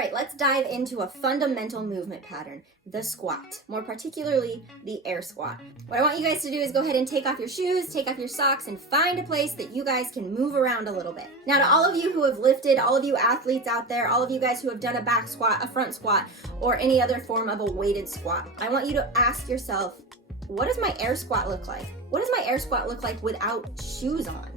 right, let's dive into a fundamental movement pattern, the squat, more particularly the air squat. What I want you guys to do is go ahead and take off your shoes, take off your socks, and find a place that you guys can move around a little bit. Now, to all of you who have lifted, all of you athletes out there, all of you guys who have done a back squat, a front squat, or any other form of a weighted squat, I want you to ask yourself, what does my air squat look like? What does my air squat look like without shoes on?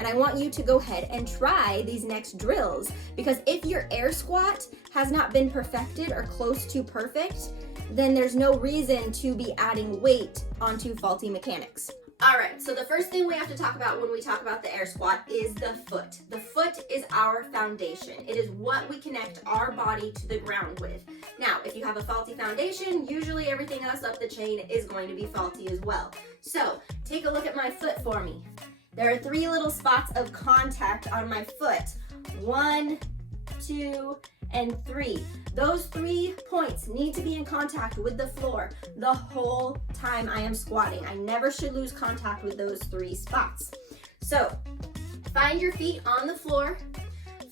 And I want you to go ahead and try these next drills, because if your air squat has not been perfected or close to perfect, then there's no reason to be adding weight onto faulty mechanics. All right, so the first thing we have to talk about when we talk about the air squat is the foot. The foot is our foundation. It is what we connect our body to the ground with. Now, if you have a faulty foundation, usually everything else up the chain is going to be faulty as well. So take a look at my foot for me. There are 3 little spots of contact on my foot. 1, 2, and 3. Those 3 points need to be in contact with the floor the whole time I am squatting. I never should lose contact with those 3 spots. So find your feet on the floor.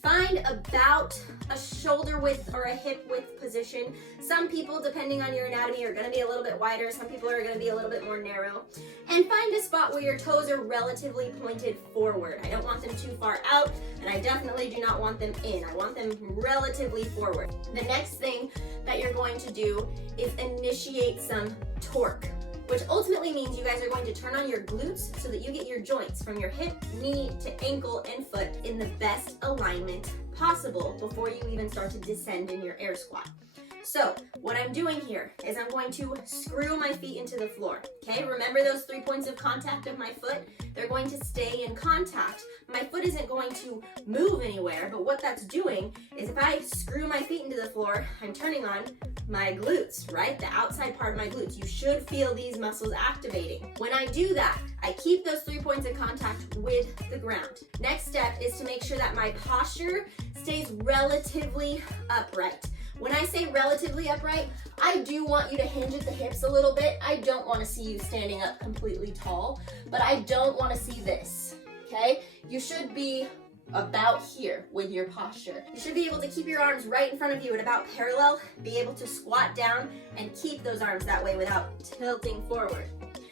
Find about a shoulder width or a hip width position. Some people, depending on your anatomy, are going to be a little bit wider. Some people are going to be a little bit more narrow. And find a spot where your toes are relatively pointed forward. I don't want them too far out, and I definitely do not want them in. I want them relatively forward. The next thing that you're going to do is initiate some torque, which ultimately means you guys are going to turn on your glutes so that you get your joints from your hip, knee, to ankle and foot in the best alignment possible before you even start to descend in your air squat. So what I'm doing here is I'm going to screw my feet into the floor, okay? Remember those 3 points of contact of my foot? They're going to stay in contact. My foot isn't going to move anywhere, but what that's doing is if I screw my feet into the floor, I'm turning on my glutes, right? The outside part of my glutes. You should feel these muscles activating. When I do that, I keep those 3 points of contact with the ground. Next step is to make sure that my posture stays relatively upright. When I say relatively upright, I do want you to hinge at the hips a little bit. I don't want to see you standing up completely tall, but I don't want to see this, okay? You should be about here with your posture. You should be able to keep your arms right in front of you at about parallel, be able to squat down and keep those arms that way without tilting forward.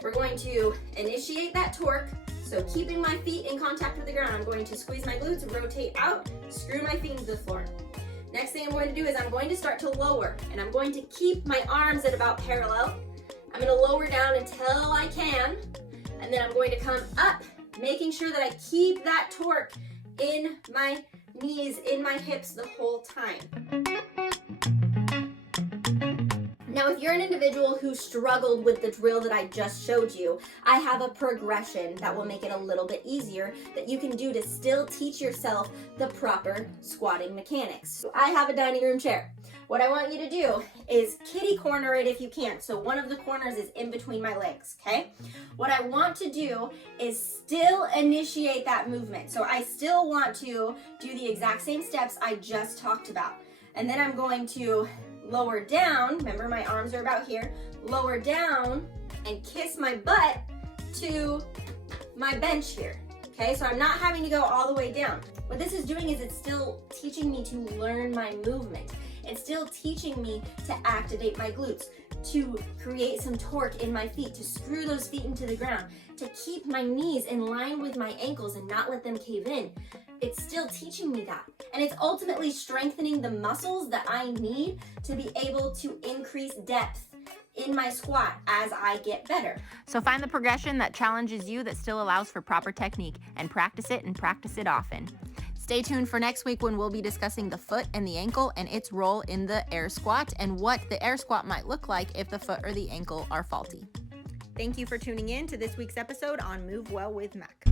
We're going to initiate that torque. So keeping my feet in contact with the ground, I'm going to squeeze my glutes, rotate out, screw my feet into the floor. Next thing I'm going to do is I'm going to start to lower, and I'm going to keep my arms at about parallel. I'm going to lower down until I can, and then I'm going to come up, making sure that I keep that torque in my knees, in my hips the whole time. Now, if you're an individual who struggled with the drill that I just showed you, I have a progression that will make it a little bit easier that you can do to still teach yourself the proper squatting mechanics. So I have a dining room chair. What I want you to do is kitty corner it if you can. So one of the corners is in between my legs, okay? What I want to do is still initiate that movement. So I still want to do the exact same steps I just talked about. And then I'm going to lower down, remember my arms are about here, lower down and kiss my butt to my bench here, okay? So I'm not having to go all the way down. What this is doing is it's still teaching me to learn my movement. It's still teaching me to activate my glutes, to create some torque in my feet, to screw those feet into the ground, to keep my knees in line with my ankles and not let them cave in. It's still teaching me that. And it's ultimately strengthening the muscles that I need to be able to increase depth in my squat as I get better. So find the progression that challenges you that still allows for proper technique, and practice it often. Stay tuned for next week when we'll be discussing the foot and the ankle and its role in the air squat, and what the air squat might look like if the foot or the ankle are faulty. Thank you for tuning in to this week's episode on Move Well with Mac.